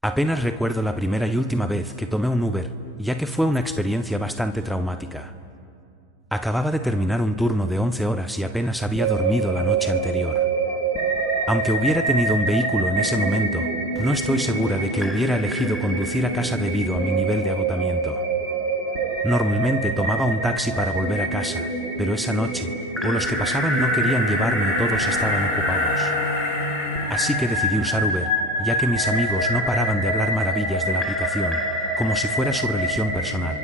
Apenas recuerdo la primera y última vez que tomé un Uber, ya que fue una experiencia bastante traumática. Acababa de terminar un turno de 11 horas y apenas había dormido la noche anterior. Aunque hubiera tenido un vehículo en ese momento, no estoy segura de que hubiera elegido conducir a casa debido a mi nivel de agotamiento. Normalmente tomaba un taxi para volver a casa, pero esa noche, o los que pasaban no querían llevarme o todos estaban ocupados. Así que decidí usar Uber, ya que mis amigos no paraban de hablar maravillas de la aplicación, como si fuera su religión personal.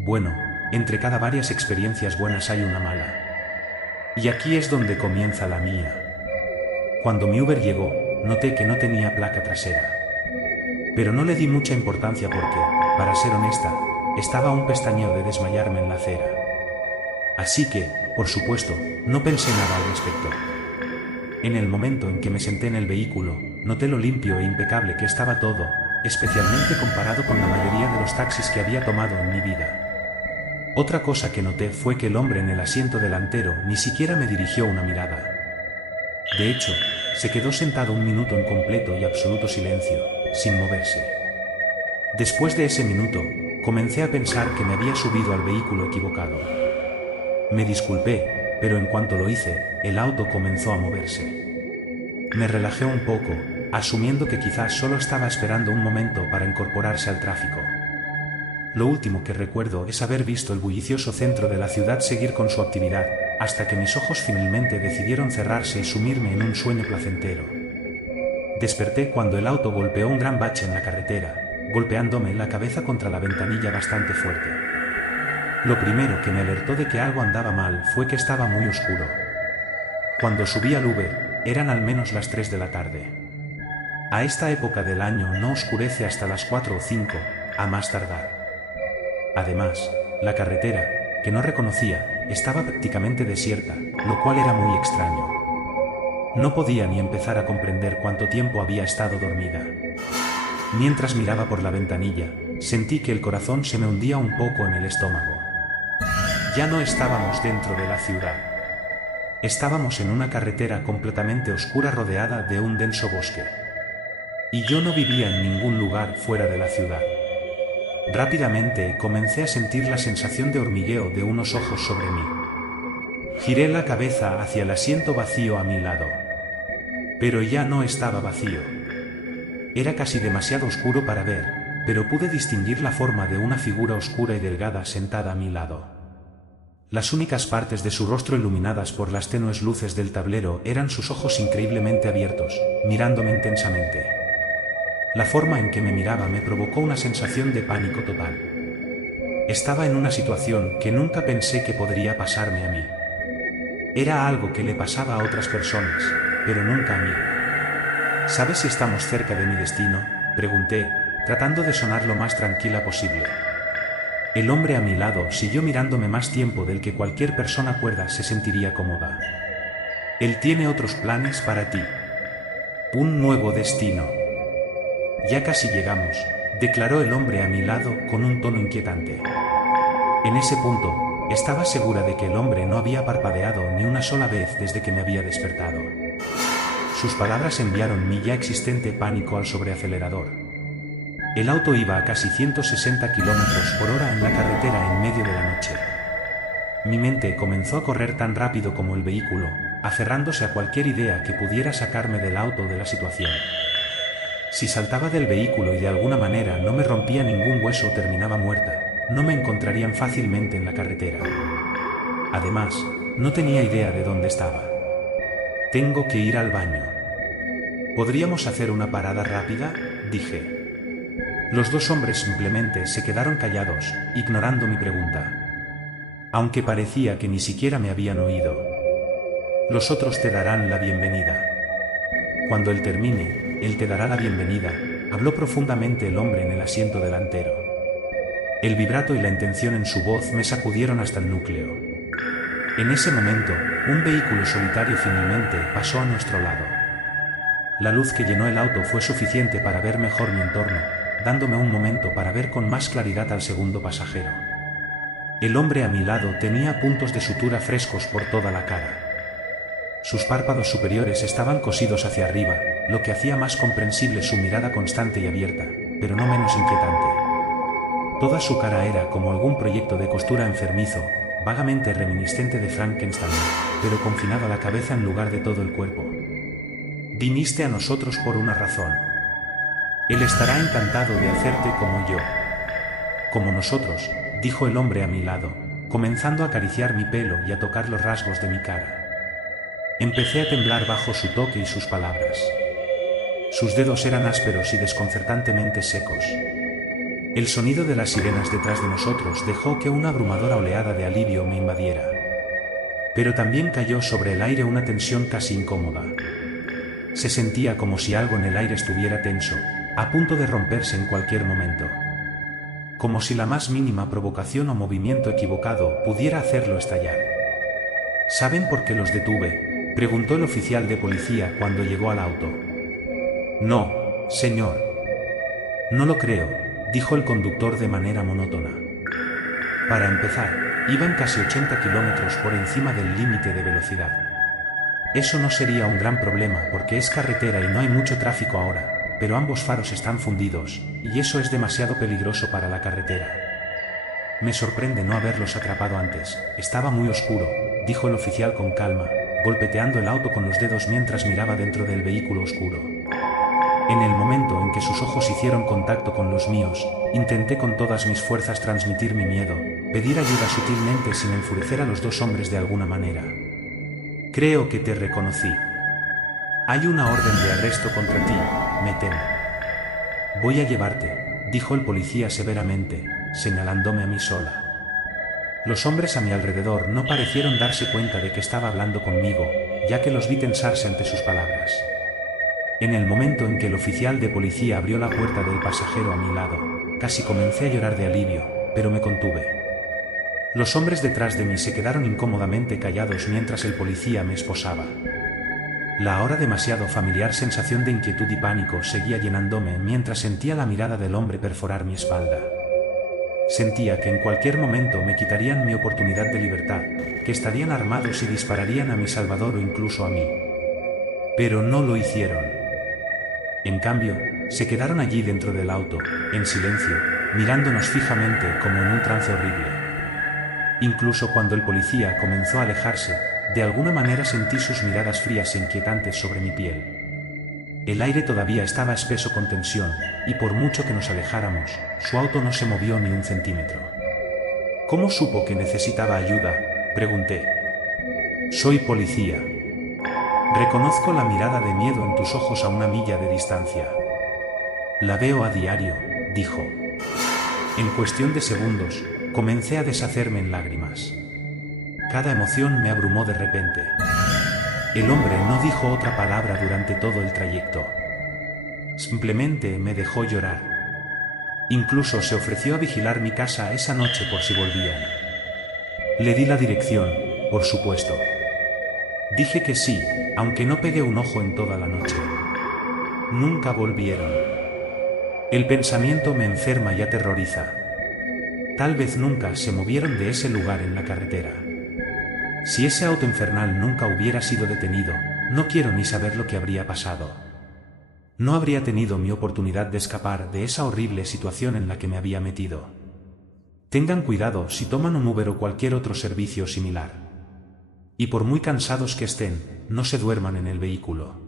Bueno, entre cada varias experiencias buenas hay una mala. Y aquí es donde comienza la mía. Cuando mi Uber llegó, noté que no tenía placa trasera. Pero no le di mucha importancia porque, para ser honesta, estaba a un pestañeo de desmayarme en la acera. Así que, por supuesto, no pensé nada al respecto. En el momento en que me senté en el vehículo, noté lo limpio e impecable que estaba todo, especialmente comparado con la mayoría de los taxis que había tomado en mi vida. Otra cosa que noté fue que el hombre en el asiento delantero ni siquiera me dirigió una mirada. De hecho, se quedó sentado un minuto en completo y absoluto silencio, sin moverse. Después de ese minuto, comencé a pensar que me había subido al vehículo equivocado. Me disculpé, pero en cuanto lo hice, el auto comenzó a moverse. Me relajé un poco, asumiendo que quizás solo estaba esperando un momento para incorporarse al tráfico. Lo último que recuerdo es haber visto el bullicioso centro de la ciudad seguir con su actividad, hasta que mis ojos finalmente decidieron cerrarse y sumirme en un sueño placentero. Desperté cuando el auto golpeó un gran bache en la carretera, golpeándome la cabeza contra la ventanilla bastante fuerte. Lo primero que me alertó de que algo andaba mal fue que estaba muy oscuro. Cuando subí al Uber, eran al menos las 3 de la tarde. A esta época del año no oscurece hasta las 4 o 5, a más tardar. Además, la carretera, que no reconocía, estaba prácticamente desierta, lo cual era muy extraño. No podía ni empezar a comprender cuánto tiempo había estado dormida. Mientras miraba por la ventanilla, sentí que el corazón se me hundía un poco en el estómago. Ya no estábamos dentro de la ciudad. Estábamos en una carretera completamente oscura rodeada de un denso bosque. Y yo no vivía en ningún lugar fuera de la ciudad. Rápidamente comencé a sentir la sensación de hormigueo de unos ojos sobre mí. Giré la cabeza hacia el asiento vacío a mi lado. Pero ya no estaba vacío. Era casi demasiado oscuro para ver, pero pude distinguir la forma de una figura oscura y delgada sentada a mi lado. Las únicas partes de su rostro iluminadas por las tenues luces del tablero eran sus ojos increíblemente abiertos, mirándome intensamente. La forma en que me miraba me provocó una sensación de pánico total. Estaba en una situación que nunca pensé que podría pasarme a mí. Era algo que le pasaba a otras personas, pero nunca a mí. ¿Sabes si estamos cerca de mi destino?, pregunté, tratando de sonar lo más tranquila posible. El hombre a mi lado siguió mirándome más tiempo del que cualquier persona cuerda se sentiría cómoda. Él tiene otros planes para ti. Un nuevo destino. Ya casi llegamos, declaró el hombre a mi lado con un tono inquietante. En ese punto, estaba segura de que el hombre no había parpadeado ni una sola vez desde que me había despertado. Sus palabras enviaron mi ya existente pánico al sobreacelerador. El auto iba a casi 160 kilómetros por hora en la carretera en medio de la noche. Mi mente comenzó a correr tan rápido como el vehículo, aferrándose a cualquier idea que pudiera sacarme del auto de la situación. Si saltaba del vehículo y de alguna manera no me rompía ningún hueso o terminaba muerta, no me encontrarían fácilmente en la carretera. Además, no tenía idea de dónde estaba. Tengo que ir al baño. ¿Podríamos hacer una parada rápida?, dije. Los dos hombres simplemente se quedaron callados, ignorando mi pregunta. Aunque parecía que ni siquiera me habían oído. Los otros te darán la bienvenida. Cuando él termine, él te dará la bienvenida, habló profundamente el hombre en el asiento delantero. El vibrato y la intención en su voz me sacudieron hasta el núcleo. En ese momento, un vehículo solitario finalmente pasó a nuestro lado. La luz que llenó el auto fue suficiente para ver mejor mi entorno, dándome un momento para ver con más claridad al segundo pasajero. El hombre a mi lado tenía puntos de sutura frescos por toda la cara. Sus párpados superiores estaban cosidos hacia arriba, lo que hacía más comprensible su mirada constante y abierta, pero no menos inquietante. Toda su cara era como algún proyecto de costura enfermizo, vagamente reminiscente de Frankenstein, pero confinado a la cabeza en lugar de todo el cuerpo. Viniste a nosotros por una razón. Él estará encantado de hacerte como yo. Como nosotros, dijo el hombre a mi lado, comenzando a acariciar mi pelo y a tocar los rasgos de mi cara. Empecé a temblar bajo su toque y sus palabras. Sus dedos eran ásperos y desconcertantemente secos. El sonido de las sirenas detrás de nosotros dejó que una abrumadora oleada de alivio me invadiera. Pero también cayó sobre el aire una tensión casi incómoda. Se sentía como si algo en el aire estuviera tenso, a punto de romperse en cualquier momento. Como si la más mínima provocación o movimiento equivocado pudiera hacerlo estallar. ¿Saben por qué los detuve?, preguntó el oficial de policía cuando llegó al auto. No, señor. No lo creo, dijo el conductor de manera monótona. Para empezar, iban casi 80 kilómetros por encima del límite de velocidad. Eso no sería un gran problema porque es carretera y no hay mucho tráfico ahora, pero ambos faros están fundidos, y eso es demasiado peligroso para la carretera. Me sorprende no haberlos atrapado antes, estaba muy oscuro, dijo el oficial con calma, golpeteando el auto con los dedos mientras miraba dentro del vehículo oscuro. En el momento en que sus ojos hicieron contacto con los míos, intenté con todas mis fuerzas transmitir mi miedo, pedir ayuda sutilmente sin enfurecer a los dos hombres de alguna manera. Creo que te reconocí. Hay una orden de arresto contra ti, me temo. Voy a llevarte, dijo el policía severamente, señalándome a mí sola. Los hombres a mi alrededor no parecieron darse cuenta de que estaba hablando conmigo, ya que los vi tensarse ante sus palabras. En el momento en que el oficial de policía abrió la puerta del pasajero a mi lado, casi comencé a llorar de alivio, pero me contuve. Los hombres detrás de mí se quedaron incómodamente callados mientras el policía me esposaba. La ahora demasiado familiar sensación de inquietud y pánico seguía llenándome mientras sentía la mirada del hombre perforar mi espalda. Sentía que en cualquier momento me quitarían mi oportunidad de libertad, que estarían armados y dispararían a mi salvador o incluso a mí. Pero no lo hicieron. En cambio, se quedaron allí dentro del auto, en silencio, mirándonos fijamente como en un trance horrible. Incluso cuando el policía comenzó a alejarse, de alguna manera sentí sus miradas frías e inquietantes sobre mi piel. El aire todavía estaba espeso con tensión, y por mucho que nos alejáramos, su auto no se movió ni un centímetro. ¿Cómo supo que necesitaba ayuda?, pregunté. Soy policía. Reconozco la mirada de miedo en tus ojos a una milla de distancia. La veo a diario, dijo. En cuestión de segundos, comencé a deshacerme en lágrimas. Cada emoción me abrumó de repente. El hombre no dijo otra palabra durante todo el trayecto. Simplemente me dejó llorar. Incluso se ofreció a vigilar mi casa esa noche por si volvían. Le di la dirección, por supuesto. Dije que sí, aunque no pegué un ojo en toda la noche. Nunca volvieron. El pensamiento me enferma y aterroriza. Tal vez nunca se movieron de ese lugar en la carretera. Si ese auto infernal nunca hubiera sido detenido, no quiero ni saber lo que habría pasado. No habría tenido mi oportunidad de escapar de esa horrible situación en la que me había metido. Tengan cuidado si toman un Uber o cualquier otro servicio similar. Y por muy cansados que estén, no se duerman en el vehículo.